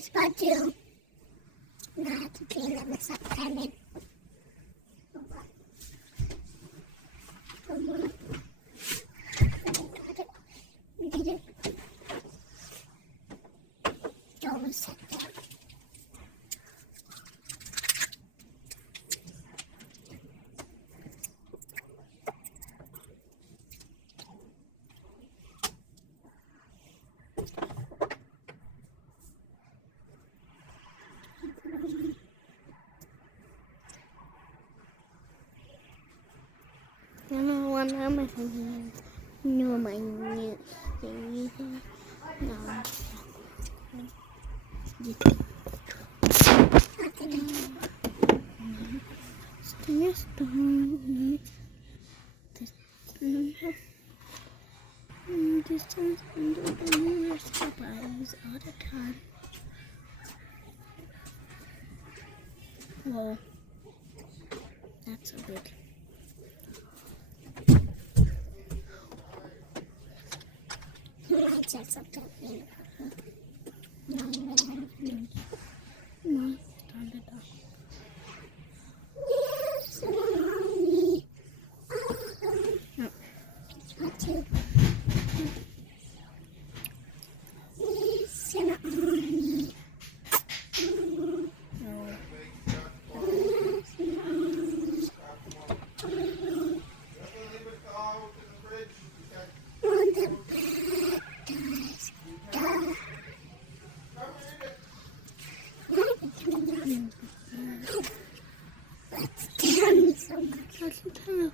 spot too. Now I have to clean up this up coming. One of my friends, no, my new thing. No, distance surprise all the time. Whoa, that's so big. Check something. No, turn it off. Yes, mommy. No. Spot two. Yes, mommy. That's kind of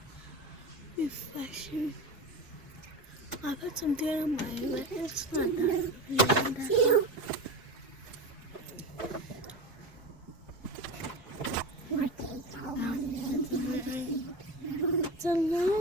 refreshing. I put some dirt on mine, but it's not that. It's a lot.